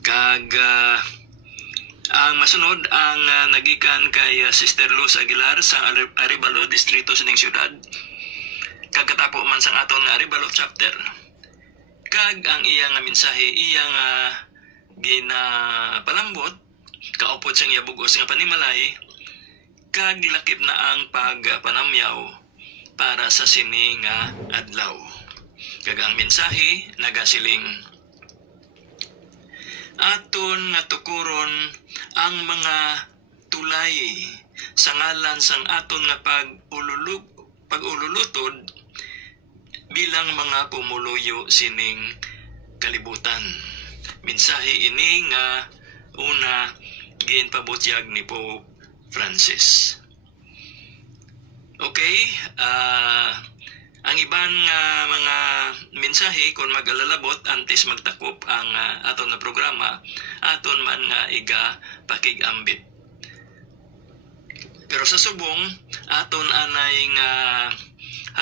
Kag ang masunod ang nagikan kay Sister Luz Aguilar sa Arevalo Distrito sa ning syudad. Kag katapo man sang aton nga Arevalo chapter. Kag ang iyang mensahe iyang ginapalambot kaupod sang iya bugos nga panimalay kag lakip na ang pagpanamyaw para sa sini nga adlaw. Kag ang mensahe nagasiling aton nga tukuron ang mga tulay sa ngalan sang aton nga pag-ululutod bilang mga pumuluyo sining kalibutan. Mensahe ini nga una ginpabutyag ni Pope Francis. Okay, ang iban nga mga mensahe kung mag-alalabot antes magtakop ang aton na programa, aton man nga iga pakigambit. Pero sa subong, aton anay nga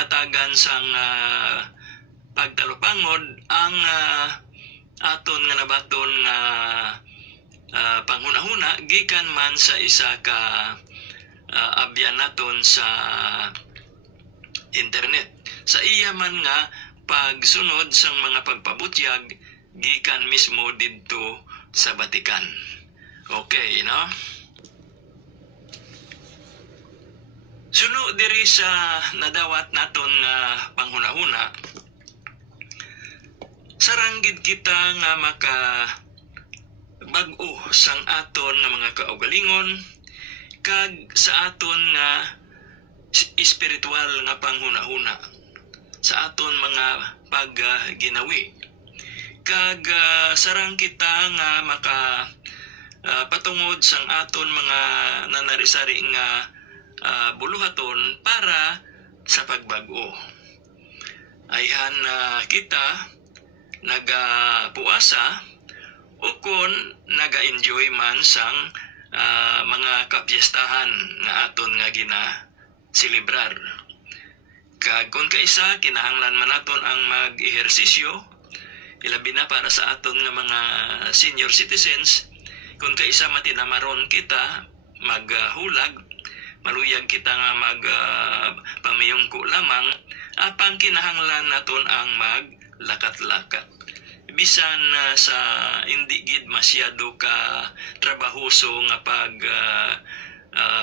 hatagan sang pagtalupangod ang aton nga nabaton nga panghuna-huna gikan man sa isa ka abyan naton sa internet. Sa iya man nga pagsunod sang mga pagpabutyag gikan mismo didto sa Vatican. Okay, no? Suno diri sa nadawat naton nga panghuna-huna, saranggid kita nga maka bag-o sang aton nga mga kaugalingon kag sa aton nga espiritual nga panghuna-huna sa aton mga pagginawi. Kag sarang kita nga maka patungod sang aton mga nanarisari nga buluhaton para sa pagbag-o. Ayhan kita nagapuasa o kung naga-enjoy man sang mga kapiestahan nga aton nga gina-silibrar. Kag kung kaisa kinahanglan man naton ang mag-ehersisyo, ilabi na para sa aton nga mga senior citizens, kung kaisa matinamaron kita maghulag, maluyag kita nga magpamiyongko lamang, apang kinahanglan naton ang maglakat-lakat. Bisan sa hindi gid masyado ka trabahoso nga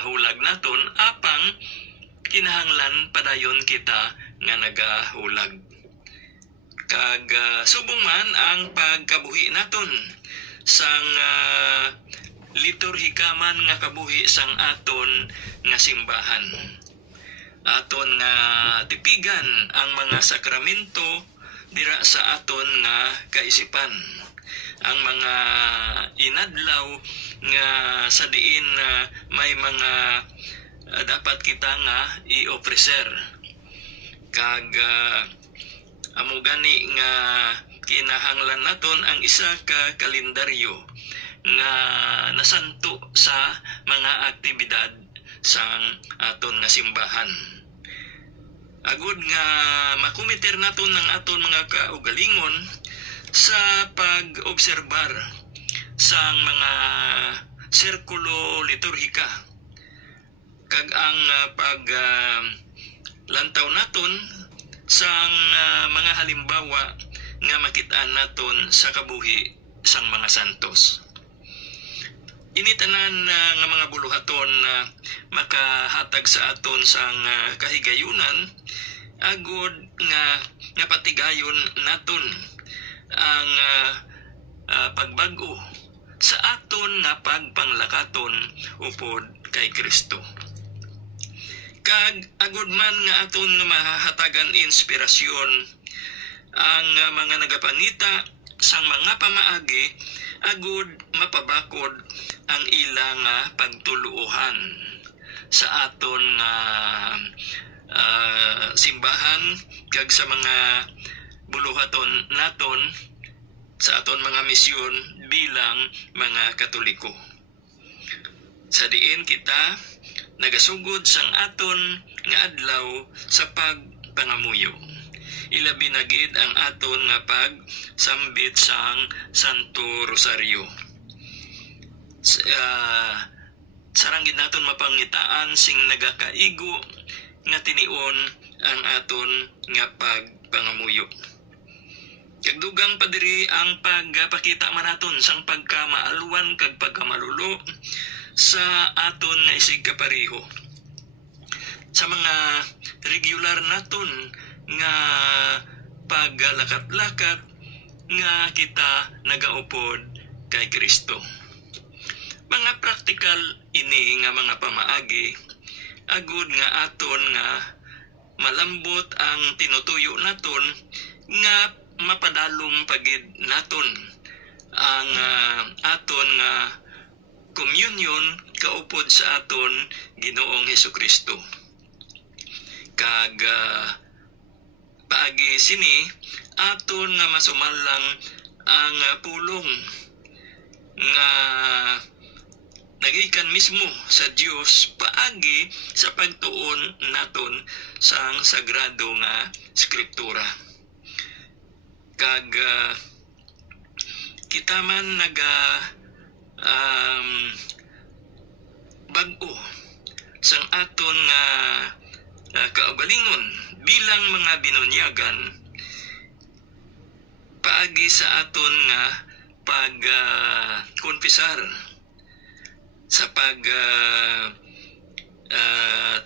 hulag naton, apang kinahanglan padayon kita nga nagahulag. Kag subong man ang pagkabuhi naton sang liturhika man nga kabuhi sang aton nga simbahan. Aton nga tipigan ang mga sakramento dira sa aton nga kaisipan. Ang mga inadlaw nga sa diin may mga dapat kita nga i-ofrecer. Kag amo gani nga kinahanglan naton ang isa ka kalendaryo nga nasanto sa mga aktibidad sang aton nga simbahan. Agud nga makumiter naton ng aton mga kaugalingon sa pag-obserbar sang mga sirkulo liturhika. Kag ang lantaw naton sang mga halimbawa nga makitaan naton sa kabuhi sang mga santos. Initanan nga mga buluhaton na makahatag sa aton sang kahigayunan, agud nga patigayon naton ang pagbago sa aton nga pagpanglakaton upod kay Kristo. Kag agud man nga aton nga mahatagan inspirasyon ang mga nagapangita sang mga pamaagi, agud mapabakod ang ilang pagtuluohan sa aton simbahan kag sa mga buluhaton naton sa aton mga misyon bilang mga Katoliko. Sa diin kita nagasugod sang aton nga adlaw sa pagpangamuyo. ilabi na gid ang aton nga pagsambit sang Santo Rosario. Sarang gid naton mapangitaan sing nagakaigo nga tinion ang aton nga pagpangamuyo. Kagdugang pa diri ang pagpakita man naton sang pagkamaalwan kag pagkamalulo sa aton nga isig kapareho. Sa mga regular naton nga paggalakat-lakat nga kita nagaupod kay Kristo. Mga praktikal ini nga mga pamaagi agud nga aton nga malambot ang tinutuyo naton nga mapadalom pagid naton ang aton nga communion kaupod sa aton Ginoong Hesukristo. Kag paagi sini aton nga masumalang ang pulong nga nagikan mismo sa Dios paagi sa pagtuon naton sang sagrado nga skriptura. Kag kita man bag-o sang aton nga kaugalingon bilang mga binunyagan paagi sa aton nga pag-konfesar sa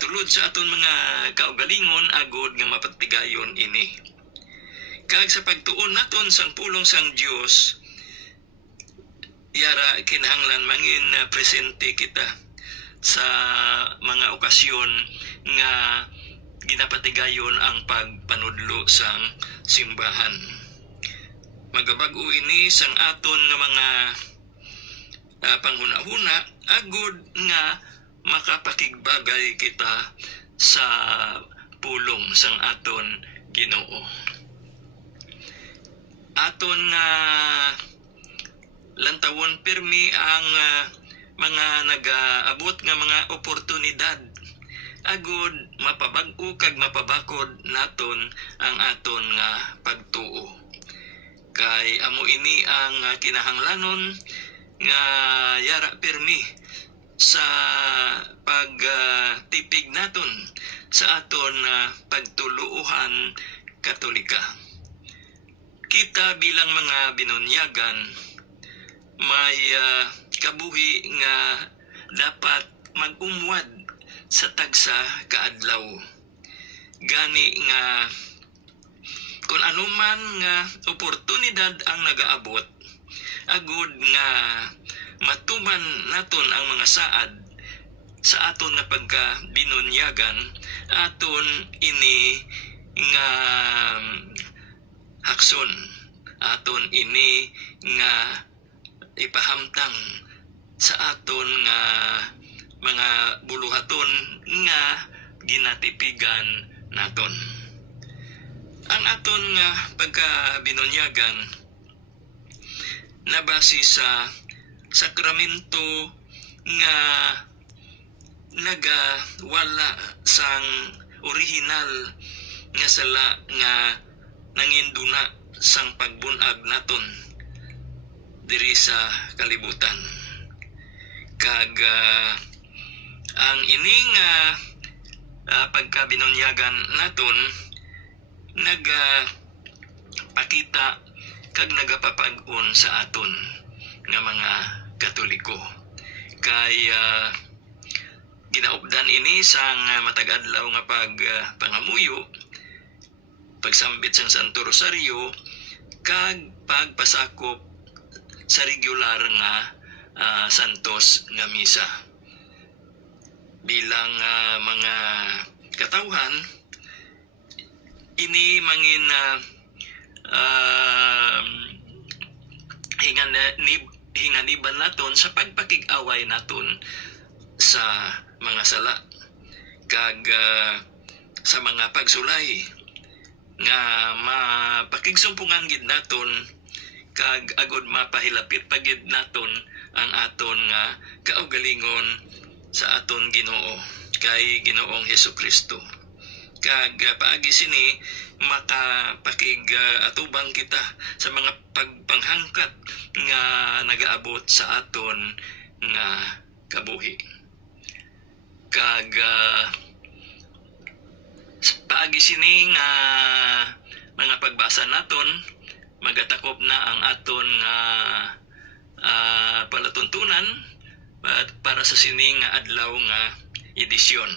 tulod sa aton mga kaugalingon agod nga mapatigayon ini. Kag sa pagtuon naton sang pulong sang Dios, yara kinahanglan mangin presente kita sa mga okasyon nga ginapatigayon ang pagpanudlo sang simbahan. Magabag-o ini sang aton nga mga panghuna-huna agud nga makapakigbagay kita sa pulong sang aton Ginoo. Aton nga lantawon pirmi ang mga nagaabot nga mga oportunidad agud mapabag-o kag mapabakod naton ang aton nga pagtuo. Kay amo ini ang kinahanglanon nga yara pirmi sa pagtipig naton sa aton pagtuluohan Katolika. Kita bilang mga binunyagan may kabuhi nga dapat mag-umwad sa tagsa kaadlaw. Gani nga kung anuman nga oportunidad ang nagaabot, agud nga matuman naton ang mga saad sa aton nga pagka-binunyagan, aton ini nga hakson, aton ini nga ipahamtang sa aton nga mga buluhaton nga ginatipigan naton. Ang aton nga pagka-binunyagan nabase sa sakramento nga nagawala sang orihinal nga sala nga nanginduna sang pagbunag naton diri sa kalibutan. Kag ang ining pagkabinunyagan naton nagapakita kag nagapapag-on sa aton nga mga Katoliko. Kay ginaupdan ini sang matag-adlaw nga pangamuyo, pagsambit sang Santo Rosario, kag pagpasakop sa regular nga santos nga misa. Bilang mga katawhan, ini mangin hinganiban naton sa pagpakig-away naton sa mga sala kag sa mga pagsulay nga mapakigsumpungan gid naton kag agud mapahilapit pagid naton ang aton nga kaugalingon sa aton Ginoo kay Ginoong Hesukristo. Kag paagi sini makapakig atubang kita sa mga pagpanghangkat nga nagaabot sa aton nga kabuhi. Kag paagi sini nga mga pagbasa naton magatakop na ang aton nga palatuntunan para sa sini nga adlaw nga edisyon.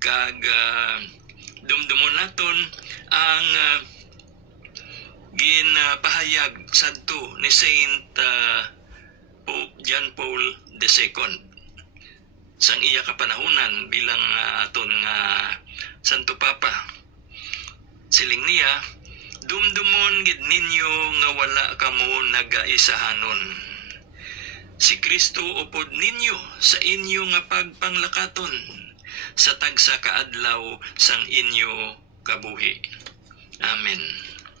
Kag dumdumon naton ang ginpahayag sadto ni Saint Pope John Paul II sang iya kapanahunan bilang aton nga Santo Papa. Siling niya, dumdumon gid ninyo nga wala kamo nagaisahanon. Si Kristo upod ninyo sa inyo nga pagpanglakaton sa tagsa kaadlaw sang inyo kabuhi. Amen.